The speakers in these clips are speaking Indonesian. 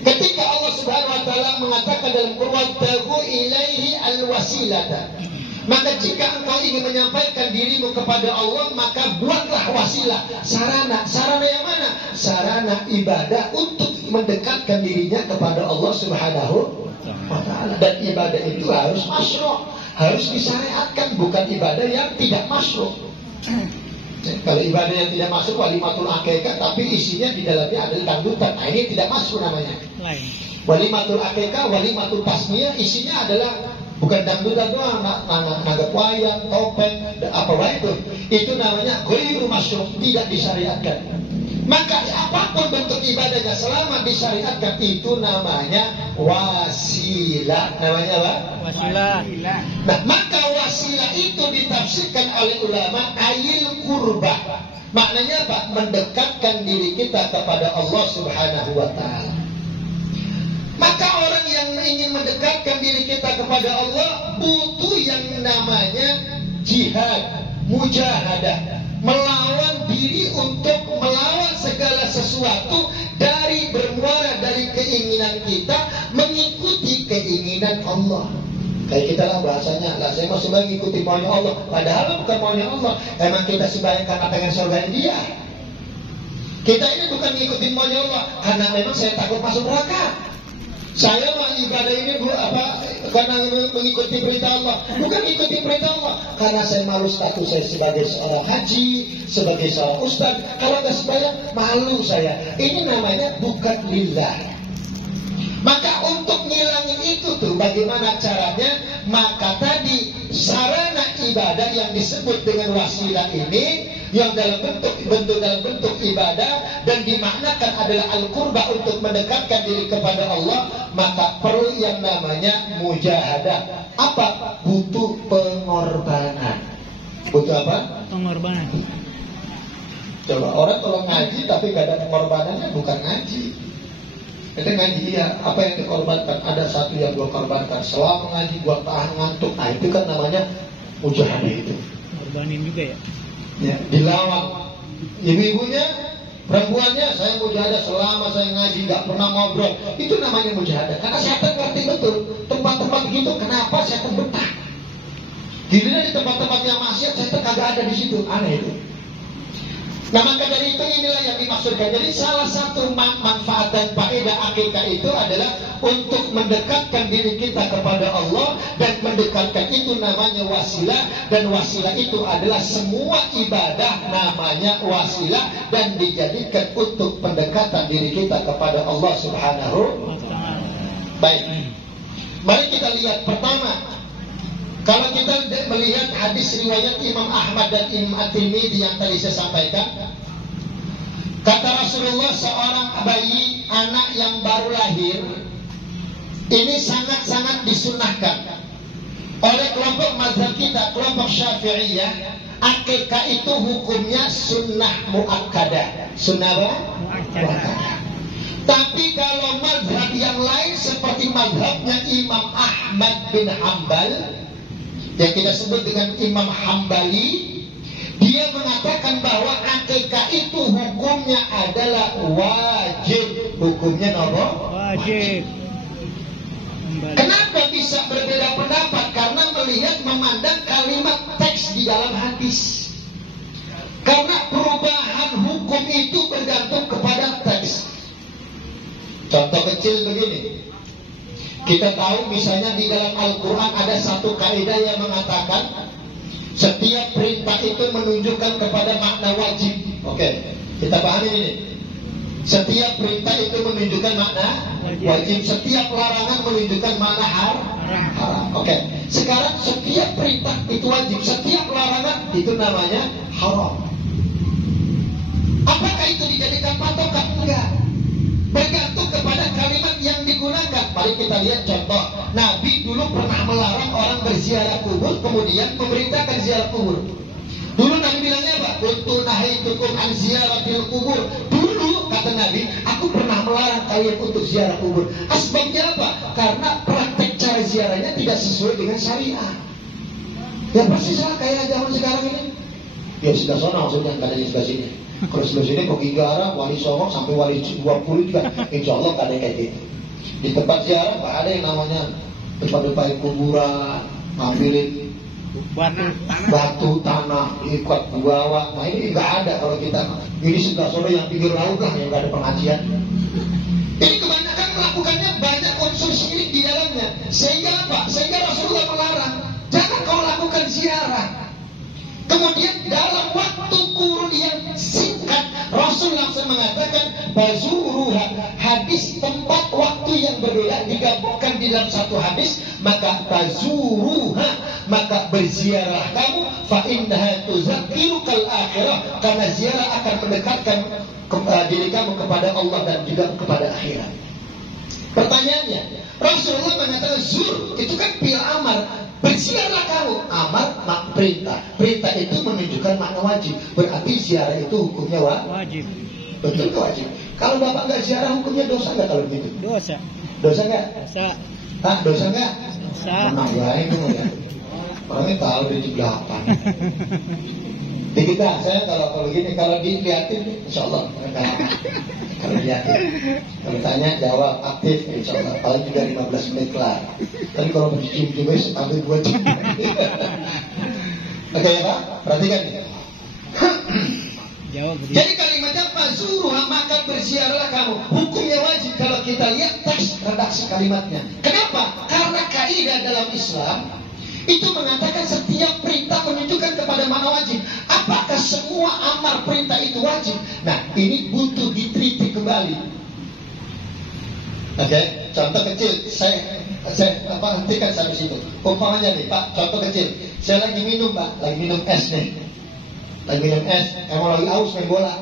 Ketika Allah Subhanahu wa taala mengatakan dalam Quran tabu ilaihi alwasilata, maka jika engkau ingin menyampaikan dirimu kepada Allah, maka buatlah wasilah, sarana. Sarana yang mana? Sarana ibadah untuk mendekatkan dirinya kepada Allah Subhanahu wa taala. Dan ibadah itu harus masyru', harus disyariatkan, bukan ibadah yang tidak masyru'. Kalau ibadah yang tidak masuk walimatul akikah tapi isinya di dalamnya adalah dangdutan, nah ini tidak masuk namanya. Walimatul akikah, walimatul tasmiyah isinya adalah bukan dangdutan doang, nanggap wayang, topeng, apa itu. Itu namanya ghairu masyru', tidak disyariatkan. Maka apapun bentuk ibadahnya selama disyariatkan itu namanya wasilah. Namanya apa? Wasilah. Nah, maka wasilah itu ditafsirkan oleh ulama ayil qurbah. Maknanya apa? Mendekatkan diri kita kepada Allah Subhanahu wa taala. Maka orang yang ingin mendekatkan diri kita kepada Allah butuh yang namanya jihad, mujahadah, melawan diri untuk melawan segala sesuatu dari bermuara dari keinginan kita mengikuti keinginan Allah. Kayak kita lah bahasanya, lah saya mau sembahyang ikuti maunya Allah, padahal bukan maunya Allah. Emang kita sembahyang karena pengen surga dia. Kita ini bukan ngikutin maunya Allah karena memang saya takut masuk neraka. Saya mau ibadah ini karena mengikuti perintah Allah, bukan mengikuti perintah Allah karena saya malu status saya sebagai seorang haji, sebagai seorang ustaz. Kalau nggak sembahyang malu saya. Ini namanya bukan lillah. Maka untuk ngilangin itu tuh bagaimana caranya? Maka tadi sarana ibadah yang disebut dengan wasilah ini yang dalam bentuk ibadah dan dimaknakan adalah al-qurbah untuk mendekatkan diri kepada Allah, maka perlu yang namanya mujahadah. Apa? Butuh pengorbanan. Butuh apa? Pengorbanan. Coba orang kalau ngaji tapi gak ada pengorbanannya bukan ngaji. Kita ngaji ya, apa yang dikorbankan? Ada satu yang gua korbankan selama ngaji, gua tahan ngantuk. Nah itu kan namanya mujahadah itu. Korbanin juga ya. Ya, dilawan. Ibu-ibunya, perempuannya, saya mujahadah selama saya ngaji, gak pernah ngobrol. Itu namanya mujahadah. Karena setan ngerti betul tempat-tempat begitu kenapa setan betah. Giliran di tempat-tempat yang maksiat setan kagak ada di situ. Aneh itu. Nah maka dari itu inilah yang dimaksudkan. Jadi salah satu manfaat dan faedah akikah itu adalah untuk mendekatkan diri kita kepada Allah, dan mendekatkan itu namanya wasilah, dan wasilah itu adalah semua ibadah namanya wasilah dan dijadikan untuk pendekatan diri kita kepada Allah Subhanahu wa taala. Baik. Mari kita lihat pertama. Kalau kita melihat hadis riwayat Imam Ahmad dan Imam At-Tirmidzi yang tadi saya sampaikan, kata Rasulullah, seorang bayi, anak yang baru lahir, ini sangat-sangat disunahkan oleh kelompok mazhab kita, kelompok Syafi'iyah. Akikah itu hukumnya sunnah muakkadah. Sunnah apa? Muakkadah. Tapi kalau mazhab yang lain seperti mazhabnya Imam Ahmad bin Hanbal, yang kita sebut dengan Imam Hambali, dia mengatakan bahwa akikah itu hukumnya adalah wajib. Hukumnya apa? Wajib. Kenapa bisa berbeda pendapat? Karena melihat, memandang kalimat teks di dalam hadis. Karena perubahan hukum itu bergantung kepada teks. Contoh kecil begini. Kita tahu misalnya di dalam Al-Quran ada satu kaidah yang mengatakan setiap perintah itu menunjukkan kepada makna wajib. Oke, kita pahami ini. Setiap perintah itu menunjukkan makna wajib. Setiap larangan menunjukkan makna haram. Oke, sekarang setiap perintah itu wajib, setiap larangan itu namanya haram. Apakah itu dijadikan patokan? Enggak. Bergantung kepada kalimat yang digunakan. Mari kita lihat contoh. Nabi dulu pernah melarang orang berziarah kubur, kemudian memerintahkan ziarah kubur. Dulu Nabi bilangnya apa? Kuntu nahaitukum an ziyaratil kubur. Dulu kata Nabi, aku pernah melarang kalian untuk ziarah kubur. Asbabnya apa? Karena praktek cara ziarahnya tidak sesuai dengan syariah. Ya persis lah kayak zaman sekarang ini. Ya sudah sana maksudnya, karena di sebelah sini. Kalau sebelah sini kok Gigara, Wali Songo sampai Wali 20 juga, insya Allah gak ada kayak gitu. Di tempat ziarah gak ada yang namanya tempat-tempat kuburan, ngambilin batu tanah ikat bawa. Nah ini nggak ada kalau kita. Ini sebelah sore yang pinggir laut lah yang nggak ada pengajian. Ini kebanyakan melakukannya banyak unsur syirik di dalamnya. Sehingga apa? Sehingga Rasulullah melarang. Jangan kau lakukan ziarah. Kemudian dalam waktu kurun yang singkat Rasul langsung mengatakan bazuruha, hadis tempat waktu yang berbeda digabungkan di dalam satu hadis, maka bazuruha, maka berziarah kamu, fa innaha tuzakkirukal akhirah, karena ziarah akan mendekatkan diri kamu kepada Allah dan juga kepada akhirat. Pertanyaannya, Rasulullah mengatakan zur itu kan fi'il amar. Berziarah kamu, amar perintah. Perintah itu menunjukkan makna wajib. Berarti ziarah itu hukumnya wajib. Betul wajib. Kalau bapak nggak ziarah hukumnya dosa nggak kalau begitu? Dosa. Dosa nggak? Dosa. Dosa nggak? Dosa. Menang itu ya. Orangnya tahu dari belakang. Di kita, saya kalau gini, kalau dilihatin, insya Allah kalau dilihatin, kalau tanya jawab aktif, insya Allah paling juga 15 menit kelar. Tapi kalau bercium juga sampai 2 jam. Oke ya Pak, perhatikan nih. Jawab. Jadi kalimatnya fazuruha, maka berziarahlah kamu. Hukumnya wajib kalau kita lihat teks redaksi kalimatnya. Kenapa? Karena kaidah dalam Islam itu mengatakan setiap perintah menunjukkan kepada makna wajib. Apakah semua amar perintah itu wajib? Nah, ini butuh diteliti kembali. Oke, contoh kecil, saya hentikan sampai situ. Umpamanya nih, Pak, contoh kecil. Saya lagi minum, Pak, lagi minum es nih. Lagi minum es, emang lagi aus main bola.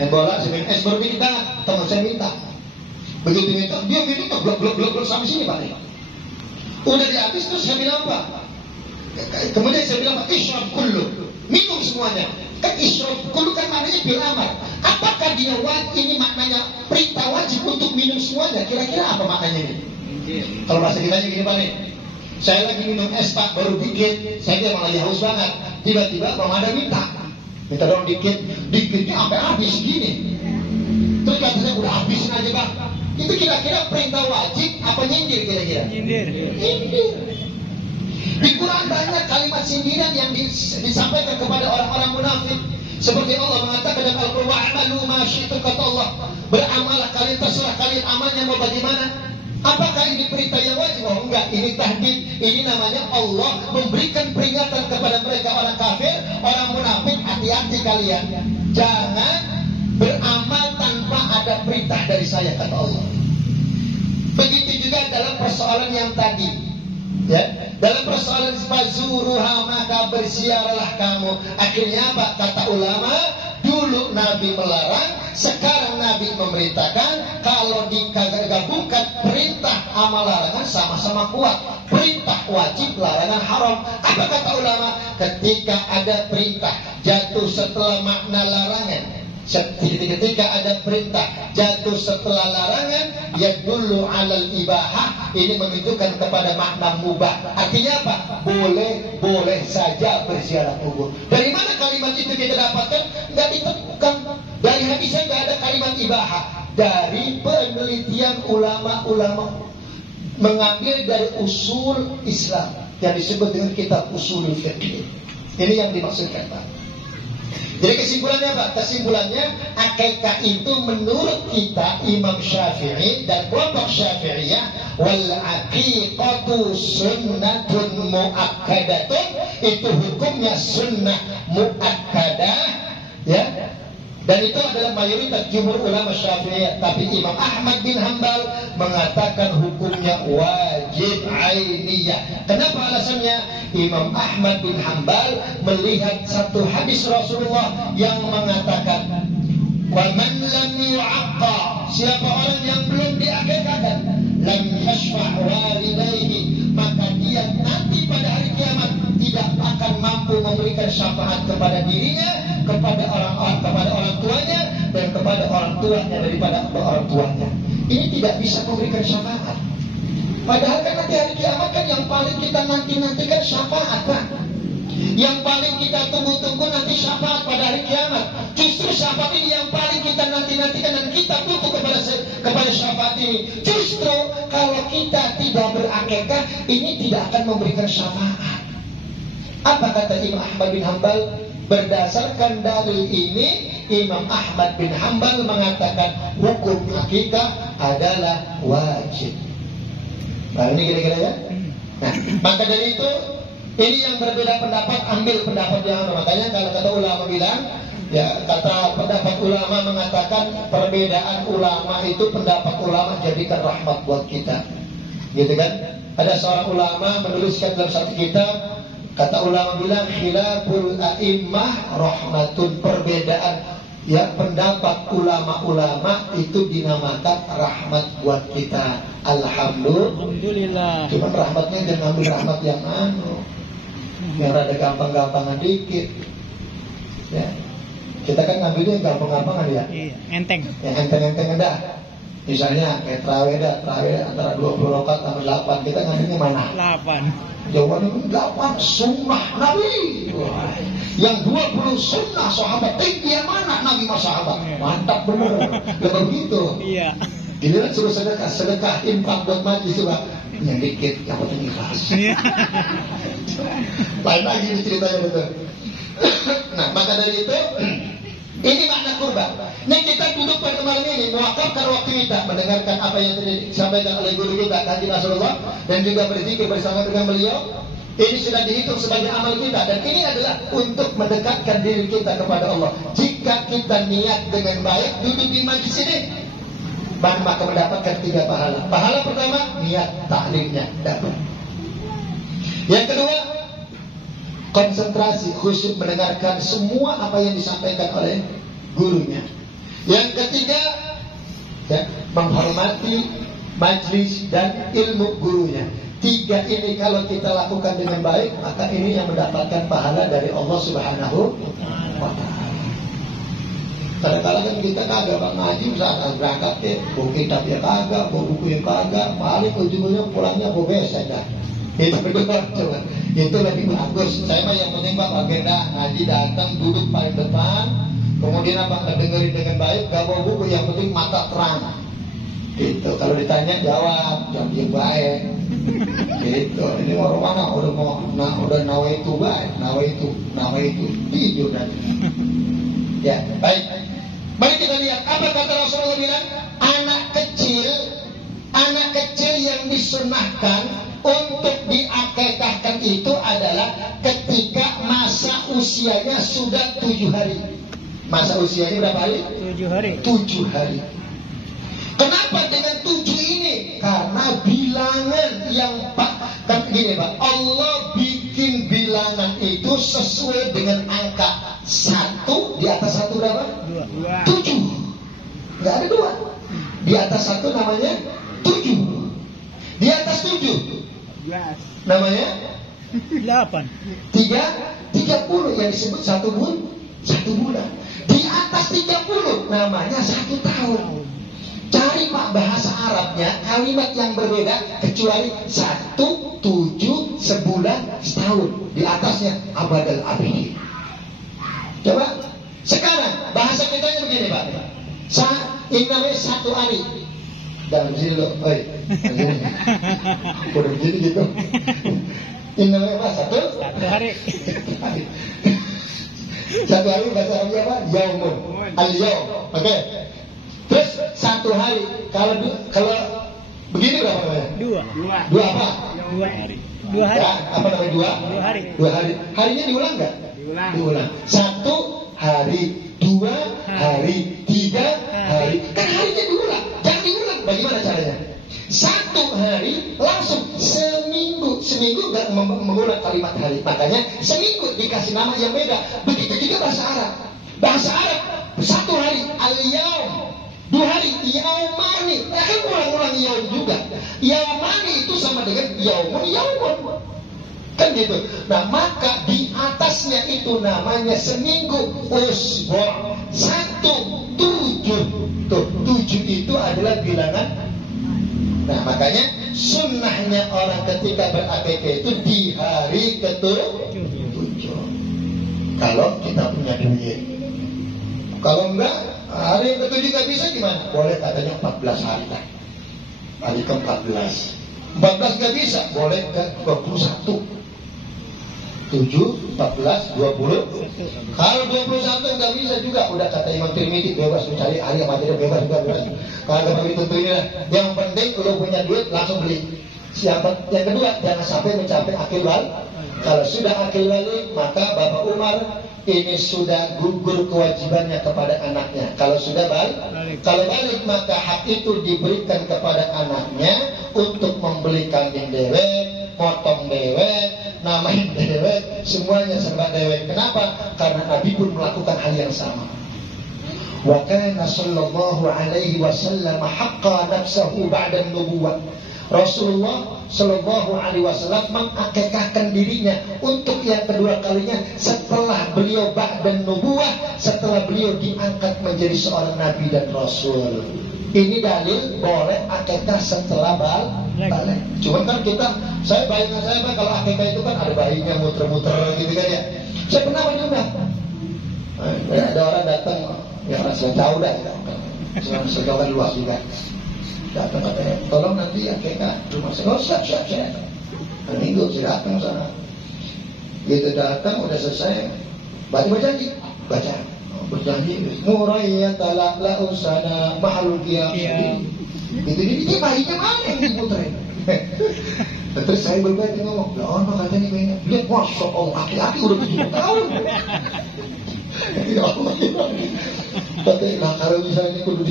Main bola, saya minum es baru dikit banget. Teman saya minta. Begitu minta, dia minum blok sampai sini, Pak. Udah dihabis terus saya bilang apa? Kemudian saya bilang isyrab kullu, minum semuanya. Kan isyrab kullu kan maknanya bil amar. Apakah dia wajib, ini maknanya perintah wajib untuk minum semuanya? Kira-kira apa maknanya ini? Kalau bahasa kitanya gini Pak nih, saya lagi minum es Pak baru dikit, saya malah lagi haus banget. Tiba-tiba Bang Ada minta dong dikitnya sampai habis gini. Terus katanya udah habisin aja Bang. Itu kira-kira perintah wajib apa nyindir kira-kira? Nyindir. Di Quran banyak kalimat sindiran yang disampaikan kepada orang-orang munafik. Seperti Allah mengatakan dalam Al-Quran, wa'amalu ma syi'tum, kata Allah, beramallah kalian, terserah kalian amalnya mau bagaimana. Apakah ini perintah yang wajib? Oh enggak, ini tahdid. Ini namanya Allah memberikan peringatan kepada mereka orang kafir, orang munafik, hati-hati kalian. Jangan beramal tanpa ada perintah dari saya, kata Allah. Begitu juga dalam persoalan yang tadi, ya, dalam persoalan fazuruha, maka berziarahlah kamu. Akhirnya apa? Kata ulama, dulu Nabi melarang, sekarang Nabi memerintahkan. Kalau digabungkan perintah sama larangan sama-sama kuat. Perintah wajib, larangan haram. Apa kata ulama? Ketika ada perintah jatuh setelah makna larangan, ketika ada perintah jatuh setelah larangan, ya dulu alal ibahah, ini menunjukkan kepada makna mubah. Artinya apa? Boleh saja berziarah kubur. Dari mana kalimat itu kita dapatkan? Nggak ditemukan. Dari hadisnya nggak ada kalimat ibahah. Dari penelitian ulama-ulama mengambil dari usul Islam yang disebut dengan kitab usulul fiqh. Ini yang dimaksudkan Pak. Jadi kesimpulannya apa? Kesimpulannya akikah itu menurut kita Imam Syafi'i dan kelompok Syafi'iyah, wal aqiqatu sunnatun muakkadatun, itu hukumnya sunnah muakkadah, ya. Dan itu adalah mayoritas jumhur ulama Syafi'iyah. Tapi Imam Ahmad bin Hanbal mengatakan hukumnya wajib ainiyah. Kenapa alasannya? Imam Ahmad bin Hanbal melihat satu hadis Rasulullah yang mengatakan, wa man lam yu'aqqa, siapa orang yang belum diakekahkan, lam yashfa' walidayhi, maka dia nanti pada hari kiamat tidak akan mampu memberikan syafaat kepada dirinya, kepada orang tuanya, dan kepada orang tuanya daripada orang tuanya. Ini tidak bisa memberikan syafaat. Padahal kan nanti hari kiamat kan yang paling kita nanti-nantikan syafaat Pak. Yang paling kita tunggu-tunggu nanti syafaat pada hari kiamat. Justru syafaat ini yang paling kita nanti-nantikan dan kita butuh kepada syafaat ini. Justru kalau kita tidak berakikah, ini tidak akan memberikan syafaat. Apa kata Imam Ahmad bin Hanbal? Berdasarkan dalil ini, Imam Ahmad bin Hanbal mengatakan hukum akikah adalah wajib. Nah, ini kira-kira ya. Nah, maka dari itu, ini yang berbeda pendapat, ambil pendapat yang mana. Makanya kalau kata ulama bilang, ya kata pendapat ulama mengatakan perbedaan ulama itu pendapat ulama jadikan rahmat buat kita. Gitu kan? Ada seorang ulama menuliskan dalam satu kitab, kata ulama bilang khilaful a'immah rahmatun, perbedaan ya pendapat ulama-ulama itu dinamakan rahmat buat kita. Alhamdulillah. Cuman rahmatnya jangan ambil rahmat yang yang rada gampang-gampangan dikit. Ya. Kita kan ngambilnya yang gampang-gampangan ya. Iya, enteng. Yang enteng-enteng dah. Misalnya kayak terawih antara 20 rakaat sama 8. Kita ngambilnya mana? 8. Jawabannya 8 sunnah Nabi. Yang 20 sunnah sahabat. Yang mana Nabi sama sahabat? Mantap bener. Lepas begitu. Iya. Giliran suruh sedekah infak buat majlis juga. Yang dikit, yang penting ikhlas. Lain lagi ceritanya betul. Nah, maka dari itu ini makna kurban. Nih kita duduk pada malam ini mewakafkan waktu kita mendengarkan apa yang disampaikan oleh guru kita Haji Nasrullah dan juga berzikir bersama dengan beliau. Ini sudah dihitung sebagai amal kita dan ini adalah untuk mendekatkan diri kita kepada Allah. Jika kita niat dengan baik duduk di majlis ini, maka mendapatkan 3 pahala. Pahala pertama, niat taklimnya dapat. Yang kedua, konsentrasi khusyuk mendengarkan semua apa yang disampaikan oleh gurunya. Yang ketiga, ya, menghormati majlis dan ilmu gurunya. 3 ini kalau kita lakukan dengan baik, maka ini yang mendapatkan pahala dari Allah Subhanahu wa ta'ala. Kadang-kadang kan kita kagak bang ngaji saat berangkat ya, bawa kitab ya kagak, bawa buku ya kagak, paling ujung-ujungnya pulangnya bawa besan dah. Itu berdua coba. Itu lebih bagus. Saya mah yang penting bang agenda ngaji datang duduk paling depan, kemudian abang dengerin dengan baik, gak bawa buku, yang penting mata terang. Gitu. Kalau ditanya jawab, jawab yang baik. Gitu. Ini orang mana udah nawaitu baik, nawaitu tidur dan. Ya baik. Mari kita lihat apa kata Rasulullah bilang. Anak kecil yang disunahkan untuk diakikahkan itu adalah ketika masa usianya sudah 7 hari. Masa usianya berapa hari? 7 hari. 7 hari. Kenapa dengan 7 ini? Karena bilangan yang kan gini Pak, Allah bikin bilangan itu sesuai dengan angka 1, di atas 1 berapa? 2. 7. Nggak ada 2. Di atas 1 namanya 7. Di atas 7 namanya 8. 30 yang disebut 1 bulan. Di atas 30 namanya 1 tahun. Cari Pak bahasa Arabnya kalimat yang berbeda kecuali 1, 7, sebulan, setahun. Di atasnya abadal abidi. Coba sekarang bahasa kita begini Pak. Ini namanya 1 hari. Dalam sini loh, udah begini gitu. Ini namanya apa? 1 hari. 1 hari bahasa Arabnya apa? Yaumun. Al-yaum. Oke. Terus 1 hari. Kalau begini berapa namanya? 2 apa? 2 hari. 2 hari. Ya, apa namanya 2? 2 hari. 2 hari. Harinya diulang nggak? Diulang. 1 hari, 2 hari, 3 hari. Kan harinya diulang. Jangan diulang. Bagaimana caranya? 1 hari langsung seminggu nggak mengulang kalimat hari. Makanya seminggu dikasih nama yang beda. Begitu juga bahasa Arab. Bahasa Arab 1 hari al-yaum. 2 hari yaumani. Kan ulang-ulang yaum juga. Yaumani itu sama dengan yaumun. Kan gitu. Nah maka di atasnya itu namanya seminggu usbu'. 1, 7. Tuh 7 itu adalah bilangan. Nah makanya sunnahnya orang ketika berakikah itu di hari ke-7. Kalau kita punya duit. Kalau enggak, hari yang ketujuh gak bisa gimana? Boleh katanya 14 hari lah. Hari ke-14. 14 gak bisa, boleh ke 21. 7, 14, 20. Kalau 21 nggak bisa juga, udah kata Imam Tirmidzi bebas mencari hari yang materi bebas juga bebas. Kalau nggak begitu tuh ini, yang penting kalau punya duit langsung beli. Siapa? Yang kedua, jangan sampai mencapai akil balik. Kalau sudah akil balik, maka Bapak Umar ini sudah gugur kewajibannya kepada anaknya. Kalau sudah balik, kalau balik maka hak itu diberikan kepada anaknya untuk membeli kambing dewek, potong dewek, namain dewek, semuanya serba dewek. Kenapa? Karena Nabi pun melakukan hal yang sama. Wa kana sallallahu alaihi wasallam haqqa nafsahu ba'da nubuwah. Rasulullah sallallahu alaihi wasallam mengakikahkan dirinya untuk yang kedua kalinya setelah beliau ba'da nubuwah, setelah beliau diangkat menjadi seorang nabi dan rasul. Ini dalil boleh akikah setelah balik. Cuman kan kita, bayangan saya Pak, kalau akikah itu kan ada bayinya muter-muter gitu kan ya. Saya pernah menyumbang. Ada orang datang, ya orang sudah tahu dah, sudah kan luas juga. Datang katanya, tolong nanti akikah rumah saya. Oh siap. Hari Minggu saya datang sana. Gitu datang udah selesai, baca lagi, baca. Berjanji murayya talaqla usana mahalul qiyam. Itu dia bayinya mana yang diputerin. Terus saya berbeda ngomong, ya Allah katanya ini lihat masya Allah laki-laki udah 7 tahun. Ya Allah. Tapi lah kalau misalnya kudu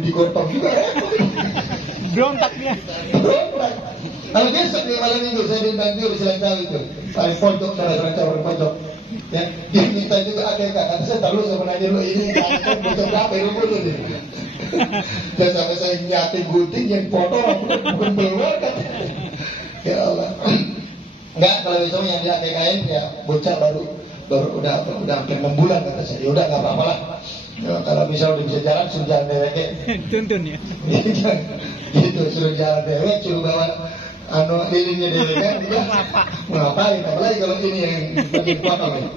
digotong juga repot. Berontak dia. Kalau besok nih malam minggu saya diundang dia bisa tahu itu. Paling pojok saudara-saudara pojok. Ya, dia minta juga akikah. Kata saya tahu saya menanya lu ini bocor berapa ilmu lu nih. Dan sampai saya nyatin gunting yang potong bukan keluar kan. Ya Allah. Enggak, kalau itu yang diakikahin ya bocah baru udah hampir 6 bulan kata saya. Ya udah enggak apa-apa lah. Ya, kalau misalnya udah bisa jalan suruh jalan dewek. Tuntun ya. Gitu suruh jalan dewek, suruh bawa lilinnya dewek kan dia ngapain? Apalagi kalau ini yang bagian potong ya.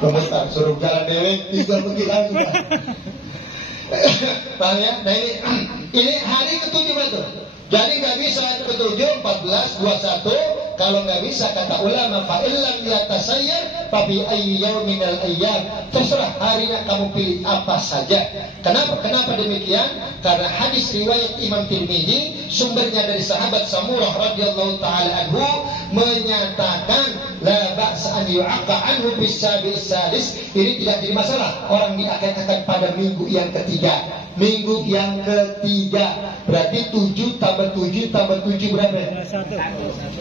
Komentar suruh jalan dewek 3 begitu sudah. Paham ya? Nah ini hari ketujuh betul. Jadi nggak bisa ke-7, 14, 21. Kalau nggak bisa kata ulama fa'illam yatasayyar fabi ayyi yaumin al ayyam. Terserah harinya kamu pilih apa saja. Kenapa demikian? Karena hadis riwayat Imam Tirmidzi sumbernya dari sahabat Samurah radhiyallahu taala anhu menyatakan la ba'sa an yu'aqqa anhu bis sabi'is salis. Ini tidak jadi masalah orang diakikahkan pada minggu yang ketiga. Minggu yang ketiga berarti 7 tambah 7 tambah 7 berapa?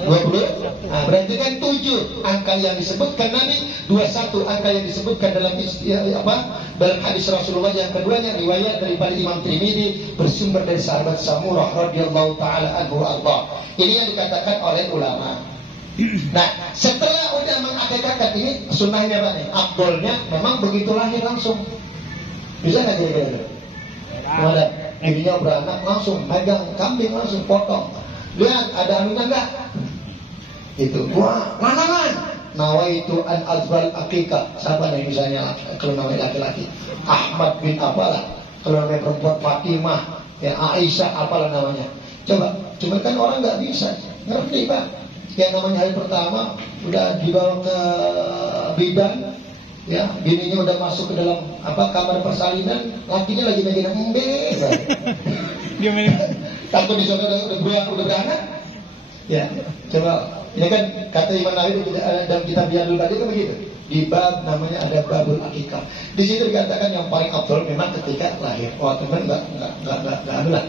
20. Nah, berarti kan 7 angka yang disebutkan Nabi, 21 angka yang disebutkan dalam dalam hadis Rasulullah yang keduanya riwayat daripada Imam Tirmidzi bersumber dari sahabat Samurah radhiyallahu taala anhu Allah. Ini yang dikatakan oleh ulama. Nah, setelah udah mengakikahkan ini sunnahnya Pak nih, afdolnya memang begitu lahir langsung. Bisa nggak kira-kira? Kemudian dirinya beranak langsung pegang kambing langsung potong. Lihat ada anunya enggak? Itu. Wah, lanangan. Nawaitu an azbal akikah. Siapa nih misalnya kalau namanya laki-laki? Ahmad bin apalah. Kalau namanya perempuan Fatimah, ya Aisyah apalah namanya. Coba, cuma kan orang nggak bisa ngerti Pak. Yang namanya hari pertama udah dibawa ke bidan. Ya, bininya udah masuk ke dalam kamar persalinan, lakinya lagi megang embe. Dia main takut di sana udah beranak. Ya, coba ini kan kata Imam Nawawi dalam kitab Biadul Badi kan begitu. Di bab namanya ada babul akikah. Di situ dikatakan yang paling afdal memang ketika lahir. Wah, teman enggak ada lah.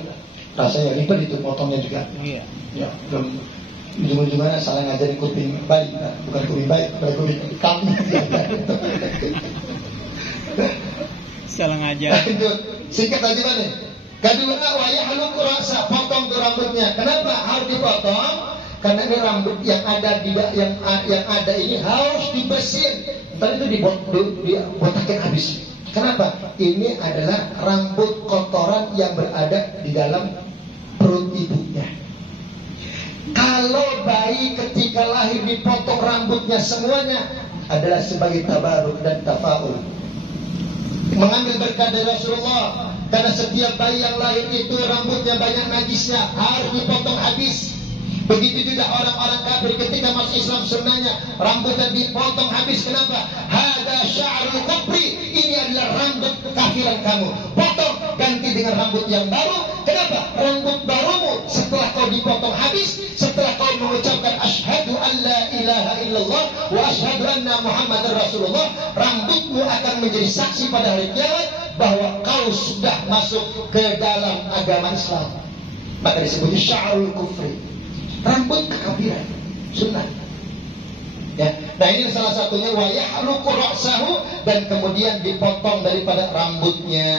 Rasanya ribet itu potongnya juga. Iya. Ya, belum ujung-ujungnya salah ngajarin kuping bayi, bukan kuping bayi, bukan kuping kambing. Salah ngajar. Singkat aja nih. Kedua, wayah haluk rasa, potong tuh rambutnya. Kenapa harus dipotong? Karena ini rambut yang ada yang ada ini harus dibersihin. Ntar itu dibotakin habis. Kenapa? Ini adalah rambut kotoran yang berada di dalam perut ibunya. Kalau bayi ketika lahir dipotong rambutnya semuanya, adalah sebagai tabaruk dan tafaul. Mengambil berkah dari Rasulullah, karena setiap bayi yang lahir itu rambutnya banyak najisnya, harus dipotong habis. Begitu juga orang-orang kafir ketika masuk Islam, sunnahnya rambutnya dipotong habis. Kenapa? Hada sya'rul kufri, ini adalah rambut kekafiran kamu. Potong, ganti dengan rambut yang baru. Kenapa? Rambut barumu setelah kau dipotong habis, setelah kau mengucapkan asyhadu an la ilaha illallah wa asyhadu anna muhammadar rasulullah, rambutmu akan menjadi saksi pada hari kiamat bahwa kau sudah masuk ke dalam agama Islam. Maka disebut sya'rul kufri, rambut kekafiran, sunnah. Ya. Nah, ini salah satunya wa yahluqu ra'sahu, dan kemudian dipotong daripada rambutnya.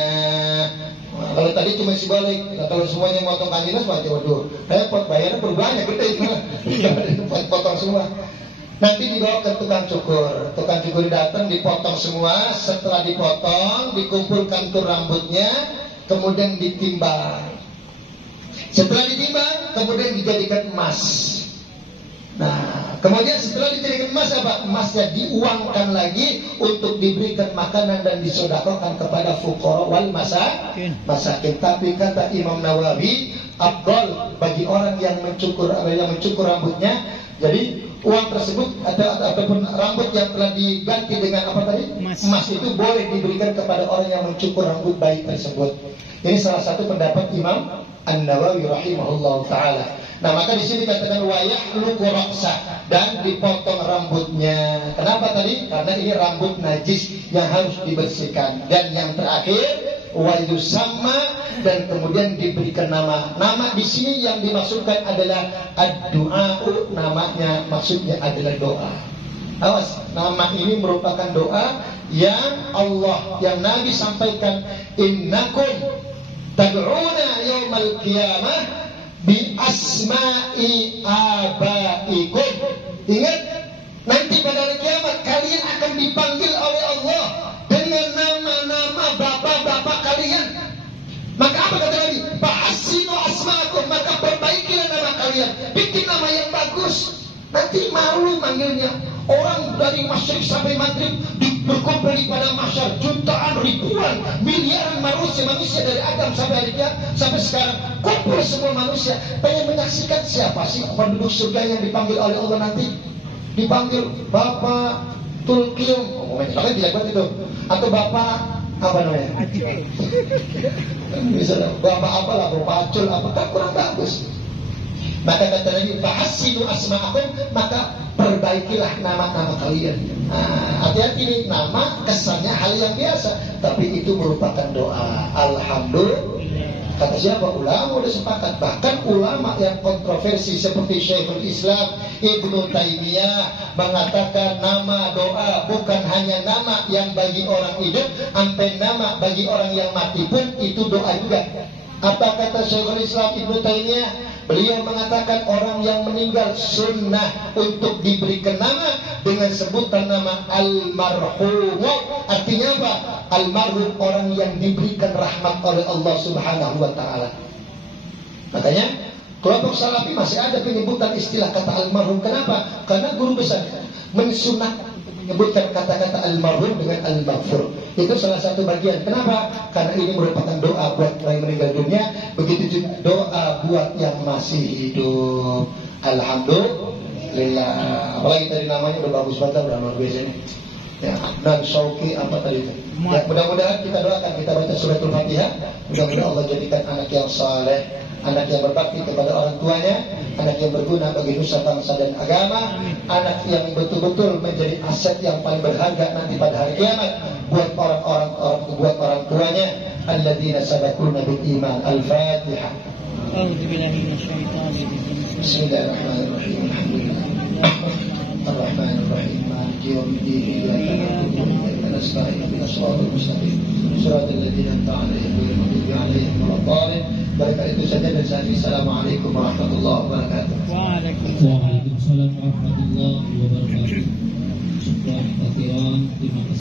Nah, kalau tadi cuma simbalik, nah, kalau semuanya motong kanjinas, waduh, repot, bayarnya berbanyak gede itu. Potong semua. Nanti dibawa ke tukang cukur datang, dipotong semua. Setelah dipotong, dikumpulkan tuh rambutnya, kemudian ditimbang. Setelah ditimbang, kemudian dijadikan emas. Nah, kemudian setelah dijadikan emas apa? Emasnya diuangkan lagi untuk diberikan makanan dan disedekahkan kepada fuqara wal masakin. Tapi kata Imam Nawawi, afdal bagi orang yang mencukur rambutnya. Jadi uang tersebut ataupun rambut yang telah diganti dengan apa tadi? Emas itu boleh diberikan kepada orang yang mencukur rambut bayi tersebut. Ini salah satu pendapat Imam An-Nawawi rahimahullah ta'ala. Nah, maka di sini dikatakan wa yahluqu ra'sa, dan dipotong rambutnya. Kenapa tadi? Karena ini rambut najis yang harus dibersihkan. Dan yang terakhir wa yusamma, dan kemudian diberikan nama. Nama di sini yang dimaksudkan adalah ad-du'a'u, namanya maksudnya adalah doa. Awas, nama ini merupakan doa yang Nabi sampaikan, innakum tad'una yaumal qiyamah bi asma'i abaikum. Ingat, nanti pada hari kiamat kalian akan dipanggil oleh Allah dengan nama-nama bapak-bapak kalian. Maka apa kata Nabi? Fahsinu asma'akum, maka perbaikilah nama kalian, bikin nama yang bagus. Nanti malu manggilnya. Orang dari masyrik sampai maghrib berkumpul pada mahsyar, jutaan, ribuan, miliaran manusia dari Adam sampai hari kiamat, sampai sekarang kumpul semua manusia pengen menyaksikan siapa sih penduduk surga yang dipanggil oleh Allah nanti. Dipanggil Bapak Tulkium, kalian tidak buat itu, atau Bapak apa namanya? Misalnya Bapak apalah, Bapak Acul, apakah kurang bagus? Maka kata Nabi, fahsinu asma'akum, maka perbaikilah nama-nama kalian. Nah, hati-hati nih, nama kesannya hal yang biasa, tapi itu merupakan doa. Alhamdulillah. Kata siapa? Ulama udah sepakat. Bahkan ulama yang kontroversi seperti Syekhul Islam Ibnu Taimiyah mengatakan nama doa bukan hanya nama yang bagi orang hidup, sampai nama bagi orang yang mati pun itu doa juga. Apa kata Syekhul Islam Ibnu Taimiyah? Beliau mengatakan orang yang meninggal sunnah untuk diberikan nama dengan sebutan nama almarhum. Artinya apa? Almarhum, orang yang diberikan rahmat oleh Allah Subhanahu wa ta'ala. Makanya kelompok Salafi masih ada penyebutan istilah kata almarhum. Kenapa? Karena guru besar mensunat menyebutkan kata-kata almarhum dengan al-maghfur. Itu salah satu bagian. Kenapa? Karena ini merupakan doa buat orang yang meninggal dunia, begitu juga doa buat yang masih hidup. Alhamdulillah. Apalagi tadi namanya udah bagus banget, udah luar biasa ini. Ya, dan Syauqi apa tadi itu? Ya, mudah-mudahan kita doakan, kita baca suratul Fatihah, mudah-mudahan Allah jadikan anak yang saleh, anak yang berbakti kepada orang tuanya, anak yang berguna bagi nusa bangsa dan agama, anak yang betul-betul menjadi aset yang paling berharga nanti pada hari kiamat buat orang tuanya. Alladzina sabaquna bil iman. Al-Fatihah. Bismillahirrahmanirrahim. Ar-Rahmanir-Rahim. Maliki yaumiddin. Iyyaka na'budu wa iyyaka nasta'in. Ihdinas siratal mustaqim. Siratal ladzina an'amta 'alaihim ghairil maghdubi 'alaihim waladdallin. Barangkali itu saja dari saya. Assalamualaikum warahmatullahi wabarakatuh. Waalaikumsalam warahmatullahi wabarakatuh. Syukran, terima kasih.